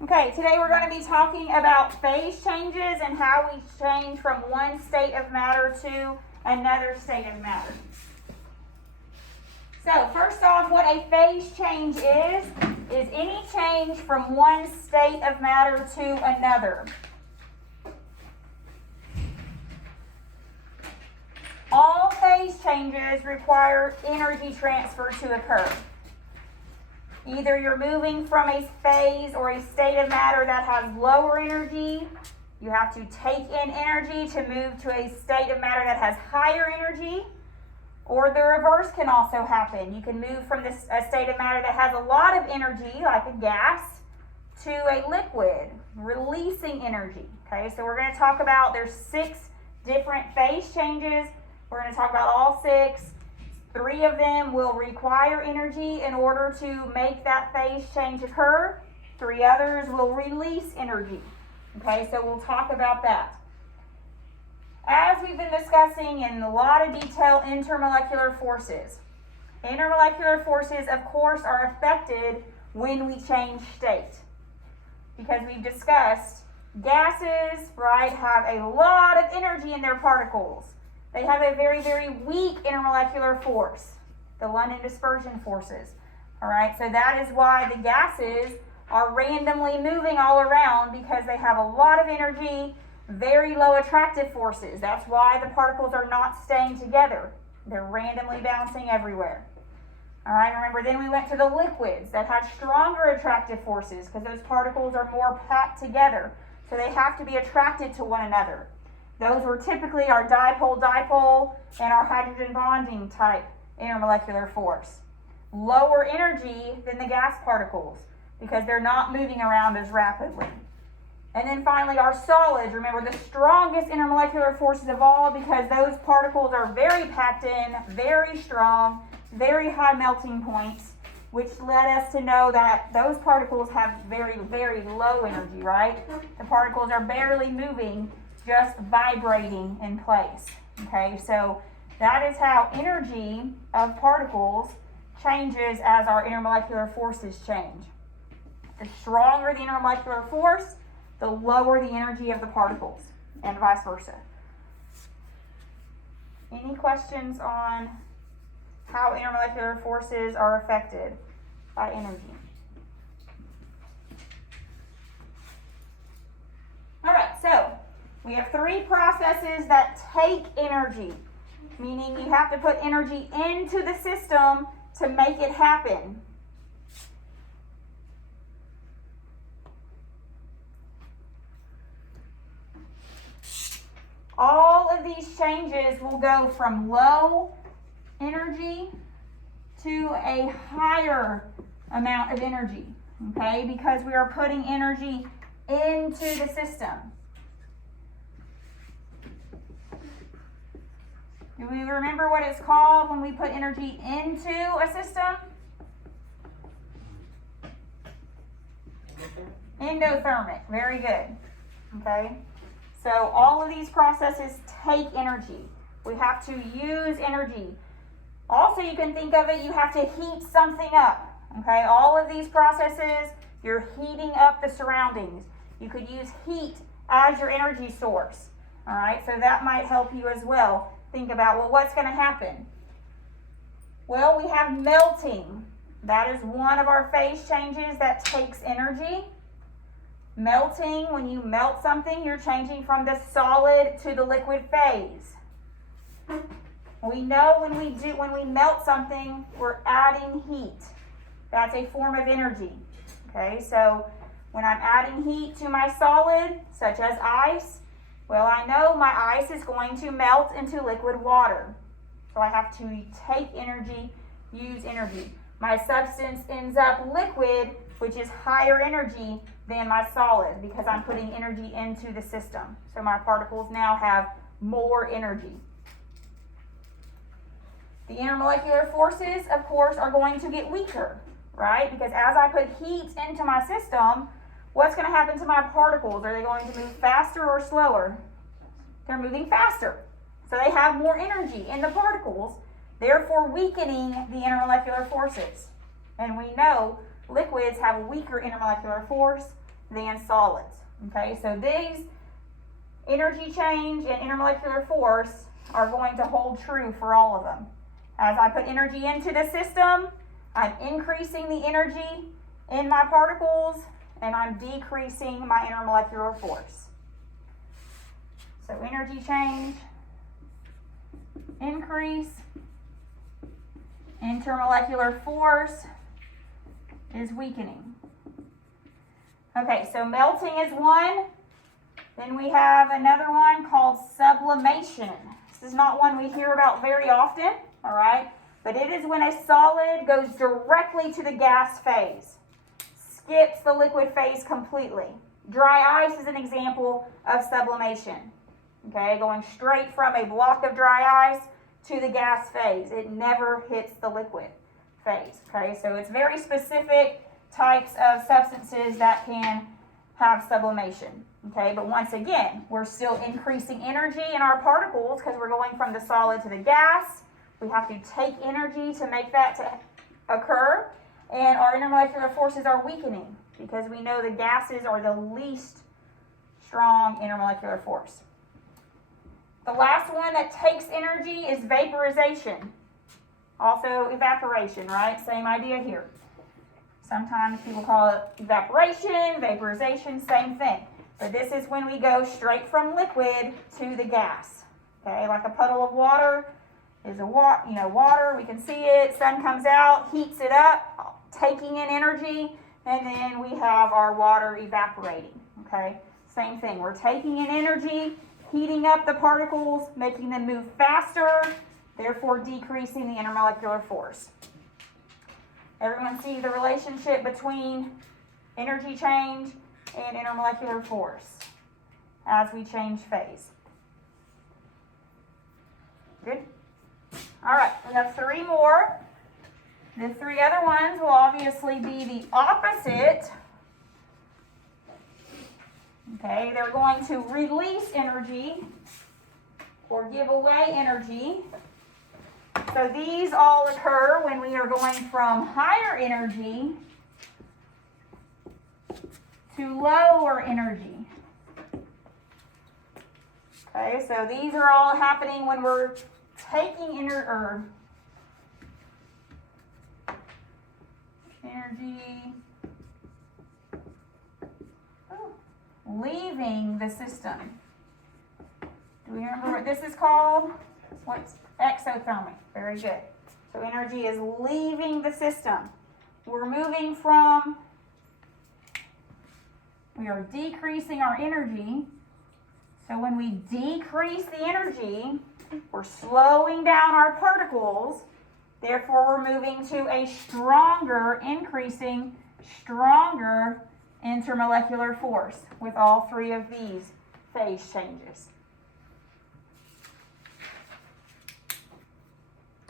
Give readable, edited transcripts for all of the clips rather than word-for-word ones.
Okay, today we're going to be talking about phase changes and how we change from one state of matter to another state of matter. So first off, what a phase change is any change from one state of matter to another. All phase changes require energy transfer to occur. Either you're moving from a phase or a state of matter that has lower energy. You have to take in energy to move to a state of matter that has higher energy. Or the reverse can also happen. You can move from a state of matter that has a lot of energy, like a gas, to a liquid, releasing energy. Okay, so we're going to talk about, there's 6 different phase changes. We're going to talk about all 6. 3 of them will require energy in order to make that phase change occur. 3 others will release energy. Okay, so we'll talk about that. As we've been discussing in a lot of detail, intermolecular forces. Intermolecular forces, of course, are affected when we change state. Because we've discussed gases, right, have a lot of energy in their particles. They have a very, very weak intermolecular force, the London dispersion forces. All right, so that is why the gases are randomly moving all around because they have a lot of energy, very low attractive forces. That's why the particles are not staying together. They're randomly bouncing everywhere. All right, remember then we went to the liquids that have stronger attractive forces because those particles are more packed together. So they have to be attracted to one another. Those were typically our dipole-dipole and our hydrogen bonding type intermolecular force. Lower energy than the gas particles because they're not moving around as rapidly. And then finally our solids, remember the strongest intermolecular forces of all because those particles are very packed in, very strong, very high melting points, which led us to know that those particles have very, very low energy, right? The particles are barely moving, just vibrating in place. Okay, so that is how energy of particles changes as our intermolecular forces change. The stronger the intermolecular force, the lower the energy of the particles, and vice versa. Any questions on how intermolecular forces are affected by energy? All right, so we have 3 processes that take energy, meaning you have to put energy into the system to make it happen. All of these changes will go from low energy to a higher amount of energy, okay, because we are putting energy into the system. Do we remember what it's called when we put energy into a system? Endothermic. Very good. Okay. So all of these processes take energy. We have to use energy. Also, you can think of it, you have to heat something up. Okay. All of these processes, you're heating up the surroundings. You could use heat as your energy source. All right. So that might help you as well. Think about, well, what's going to happen? Well, we have melting. That is one of our phase changes that takes energy. Melting, when you melt something, you're changing from the solid to the liquid phase. We know when we melt something, we're adding heat. That's a form of energy. Okay, so when I'm adding heat to my solid, such as ice, well, I know my ice is going to melt into liquid water. So I have to take energy, use energy. My substance ends up liquid, which is higher energy than my solid because I'm putting energy into the system. So my particles now have more energy. The intermolecular forces, of course, are going to get weaker, right? Because as I put heat into my system, what's going to happen to my particles? Are they going to move faster or slower? They're moving faster. So they have more energy in the particles, therefore weakening the intermolecular forces. And we know liquids have a weaker intermolecular force than solids. Okay, so these energy change and intermolecular force are going to hold true for all of them. As I put energy into the system, I'm increasing the energy in my particles and I'm decreasing my intermolecular force. So energy change, increase, intermolecular force is weakening. Okay, so melting is one. Then we have another one called sublimation. This is not one we hear about very often, all right? But it is when a solid goes directly to the gas phase, skips the liquid phase completely. Dry ice is an example of sublimation, okay? Going straight from a block of dry ice to the gas phase. It never hits the liquid phase, okay? So it's very specific types of substances that can have sublimation, okay? But once again, we're still increasing energy in our particles because we're going from the solid to the gas. We have to take energy to make that to occur, and our intermolecular forces are weakening because we know the gases are the least strong intermolecular force. The last one that takes energy is vaporization. Also evaporation, right? Same idea here. Sometimes people call it evaporation, vaporization, same thing. But this is when we go straight from liquid to the gas. Okay, like a puddle of water is water. We can see it. Sun comes out, heats it up, taking in energy, and then we have our water evaporating. Okay, same thing. We're taking in energy, heating up the particles, making them move faster, therefore decreasing the intermolecular force. Everyone see the relationship between energy change and intermolecular force as we change phase. Good? All right, we have three more. The three other ones will obviously be the opposite. Okay, they're going to release energy or give away energy. So these all occur when we are going from higher energy to lower energy. Okay, so these are all happening when we're taking leaving the system. Do we remember what this is called? What's exothermic? Very good. So energy is leaving the system. We are decreasing our energy. So when we decrease the energy, we're slowing down our particles. Therefore, we're moving to a stronger intermolecular force with all three of these phase changes.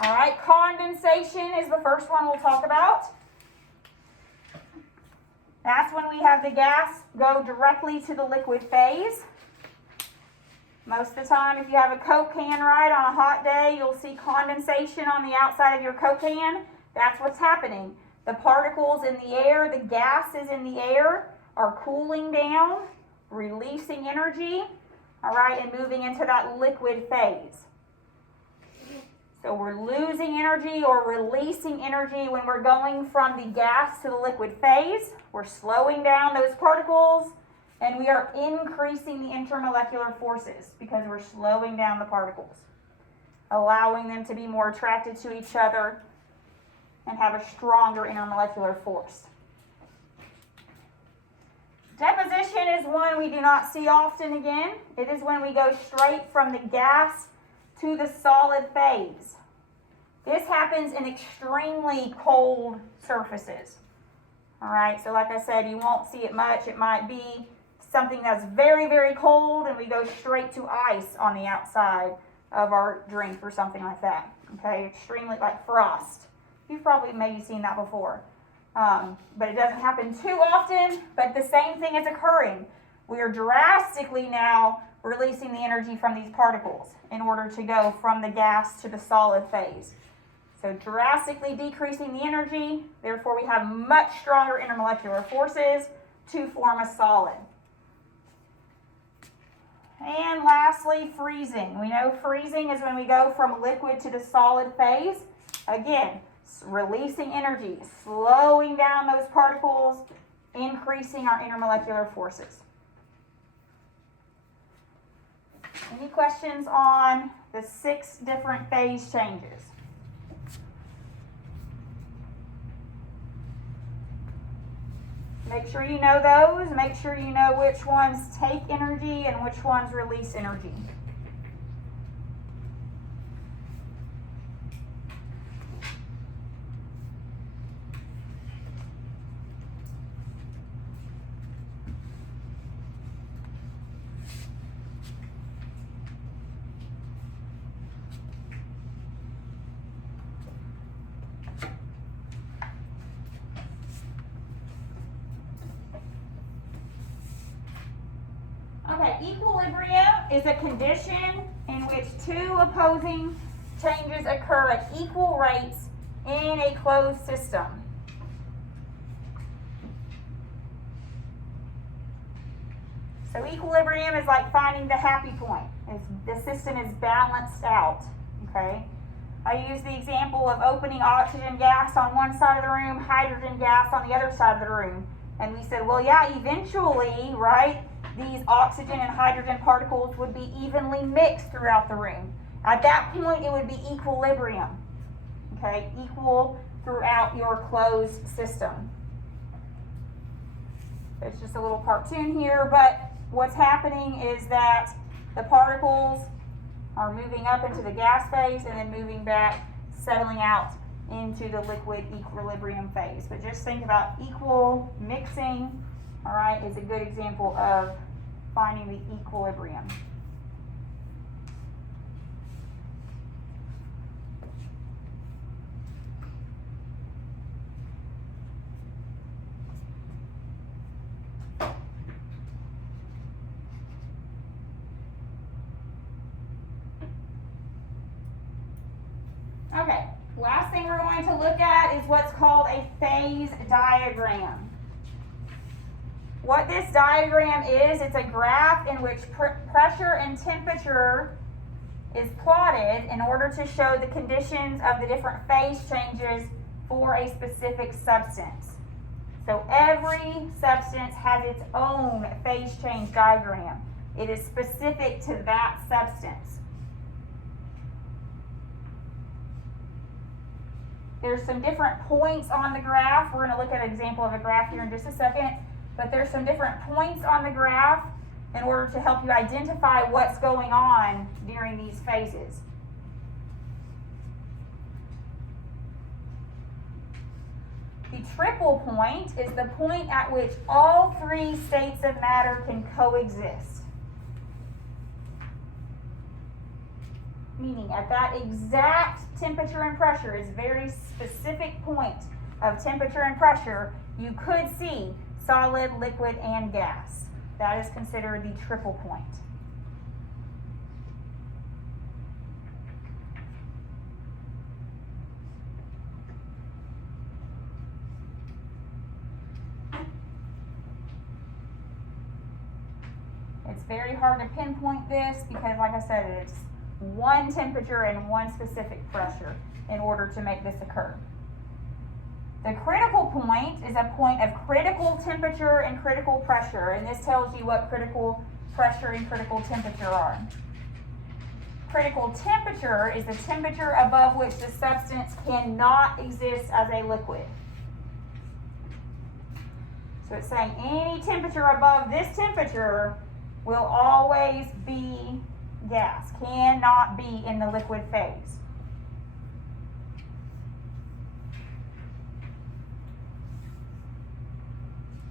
All right, condensation is the first one we'll talk about. That's when we have the gas go directly to the liquid phase. Most of the time, if you have a Coke can, right, on a hot day, you'll see condensation on the outside of your Coke can. That's what's happening. The particles in the air, the gases in the air are cooling down, releasing energy, all right, and moving into that liquid phase. So we're losing energy or releasing energy when we're going from the gas to the liquid phase. We're slowing down those particles, and we are increasing the intermolecular forces because we're slowing down the particles, allowing them to be more attracted to each other and have a stronger intermolecular force. Deposition is one we do not see often again. It is when we go straight from the gas to the solid phase. This happens in extremely cold surfaces. All right, so like I said, you won't see it much. It might be something that's very, very cold and we go straight to ice on the outside of our drink or something like that. Okay, extremely, like frost. You've probably maybe seen that before. But it doesn't happen too often, but the same thing is occurring. We are drastically now releasing the energy from these particles in order to go from the gas to the solid phase. So drastically decreasing the energy, therefore we have much stronger intermolecular forces, to form a solid. And lastly, freezing. We know freezing is when we go from liquid to the solid phase. Again, releasing energy, slowing down those particles, increasing our intermolecular forces. Any questions on the 6 different phase changes? Make sure you know those. Make sure you know which ones take energy and which ones release energy. Okay, equilibrium is a condition in which 2 opposing changes occur at equal rates in a closed system. So equilibrium is like finding the happy point. The system is balanced out, okay? I use the example of opening oxygen gas on one side of the room, hydrogen gas on the other side of the room. And we said, well, yeah, eventually, right, these oxygen and hydrogen particles would be evenly mixed throughout the room. At that point, it would be equilibrium, okay, equal throughout your closed system. It's just a little cartoon here, but what's happening is that the particles are moving up into the gas phase and then moving back, settling out into the liquid equilibrium phase. But just think about equal mixing, all right, is a good example of finding the equilibrium. Okay, last thing we're going to look at is what's called a phase diagram. What this diagram is, it's a graph in which pressure and temperature is plotted in order to show the conditions of the different phase changes for a specific substance. So every substance has its own phase change diagram. It is specific to that substance. There's some different points on the graph. We're going to look at an example of a graph here in just a second. But there's some different points on the graph in order to help you identify what's going on during these phases. The triple point is the point at which all 3 states of matter can coexist. Meaning at that exact temperature and pressure, is very specific point of temperature and pressure, you could see solid, liquid, and gas. That is considered the triple point. It's very hard to pinpoint this because, like I said, it's one temperature and one specific pressure in order to make this occur. The critical point is a point of critical temperature and critical pressure, and this tells you what critical pressure and critical temperature are. Critical temperature is the temperature above which the substance cannot exist as a liquid. So it's saying any temperature above this temperature will always be gas, cannot be in the liquid phase.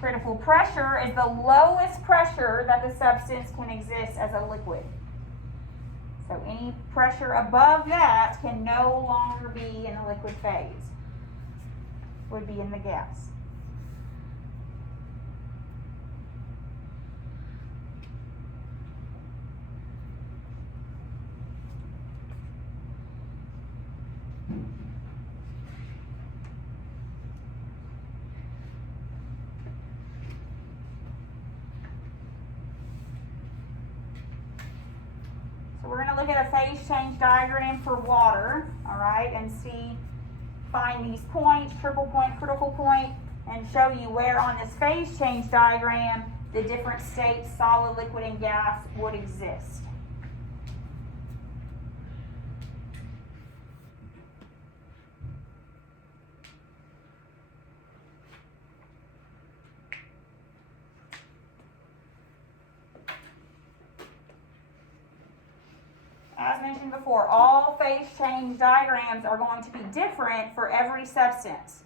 Critical pressure is the lowest pressure that the substance can exist as a liquid. So any pressure above that can no longer be in the liquid phase, would be in the gas. look at a phase change diagram for water, all right, and find these points, triple point, critical point, and show you where on this phase change diagram the different states, solid, liquid, and gas, would exist. As mentioned before, all phase change diagrams are going to be different for every substance.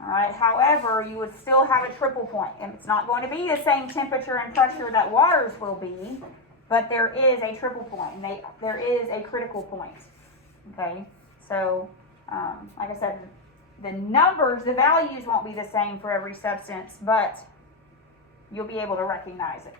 All right. However, you would still have a triple point, and it's not going to be the same temperature and pressure that waters will be, but there is a triple point, and there is a critical point. Okay. So, like I said, the numbers, the values won't be the same for every substance, but you'll be able to recognize it.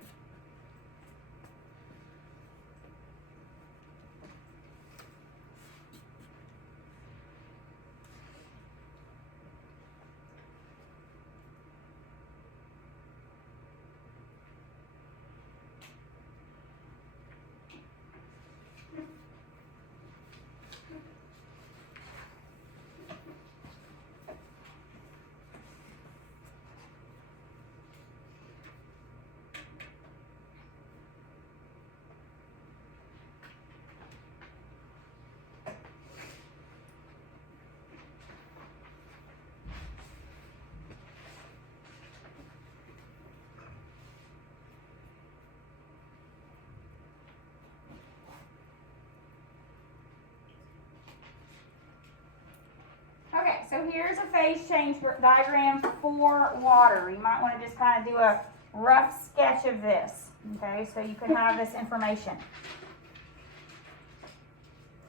Okay, so here's a phase change diagram for water. You might want to just kind of do a rough sketch of this, okay, so you can have this information.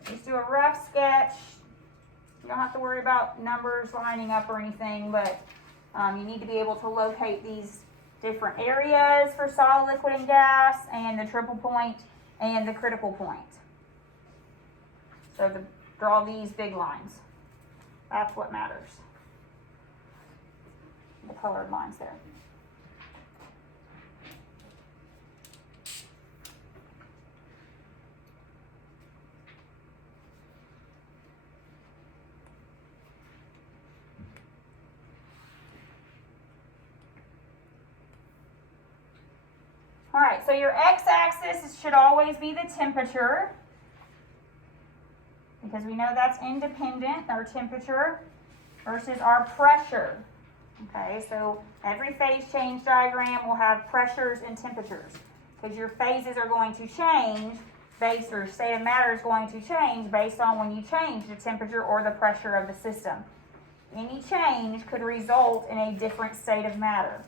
Just do a rough sketch. You don't have to worry about numbers lining up or anything, but you need to be able to locate these different areas for solid, liquid, and gas, and the triple point and the critical point. So draw these big lines. That's what matters. The colored lines there. All right, so your x-axis should always be the temperature, because we know that's independent, our temperature, versus our pressure. Okay, so every phase change diagram will have pressures and temperatures, because your phases are going to change based, or state of matter is going to change based on when you change the temperature or the pressure of the system. Any change could result in a different state of matter.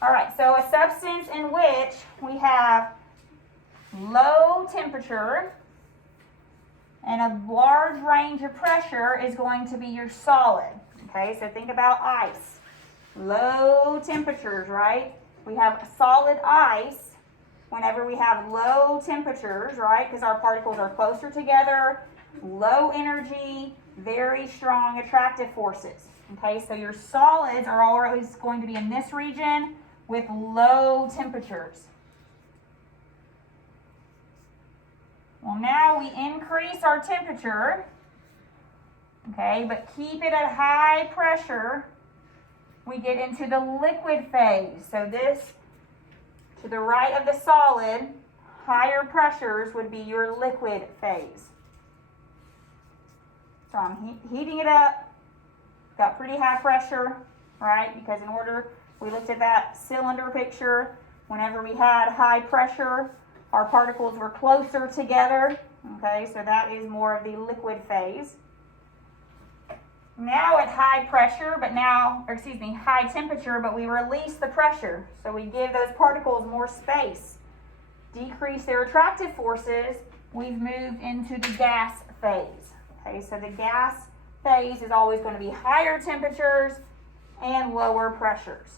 All right, so a substance in which we have low temperature and a large range of pressure is going to be your solid. Okay, so think about ice. Low temperatures, right? We have solid ice whenever we have low temperatures, right? Because our particles are closer together, low energy, very strong attractive forces. Okay, so your solids are always going to be in this region with low temperatures. Well, now we increase our temperature, okay, but keep it at high pressure. We get into the liquid phase. So this, to the right of the solid, higher pressures would be your liquid phase. So I'm heating it up, got pretty high pressure, right? Because we looked at that cylinder picture, whenever we had high pressure, our particles were closer together, okay? So that is more of the liquid phase. Now at high pressure, high temperature, but we release the pressure. So we give those particles more space, decrease their attractive forces. We've moved into the gas phase. Okay, so the gas phase is always going to be higher temperatures and lower pressures.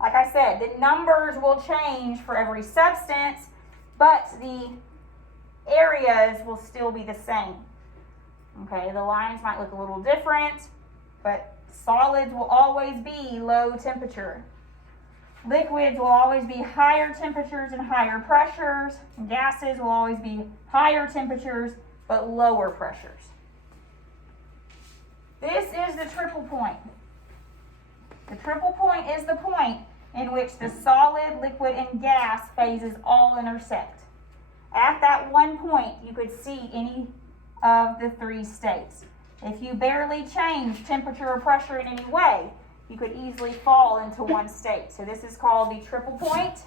Like I said, the numbers will change for every substance, but the areas will still be the same. Okay, the lines might look a little different, but solids will always be low temperature. Liquids will always be higher temperatures and higher pressures. Gases will always be higher temperatures but lower pressures. This is the triple point. The triple point is the point in which the solid, liquid, and gas phases all intersect. At that one point, you could see any of the three states. If you barely change temperature or pressure in any way, you could easily fall into one state. So this is called the triple point.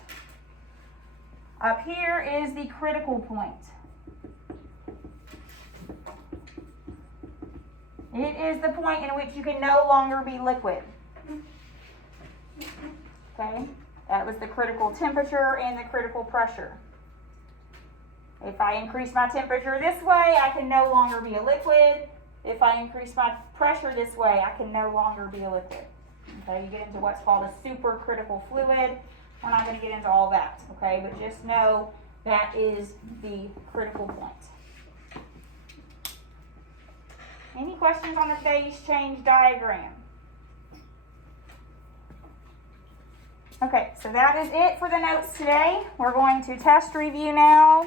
Up here is the critical point. It is the point in which you can no longer be liquid. Okay, that was the critical temperature and the critical pressure. If I increase my temperature this way, I can no longer be a liquid. If I increase my pressure this way, I can no longer be a liquid. Okay, you get into what's called a supercritical fluid. We're not going to get into all that, okay, but just know that is the critical point. Any questions on the phase change diagram? Okay, so that is it for the notes today. We're going to test review now.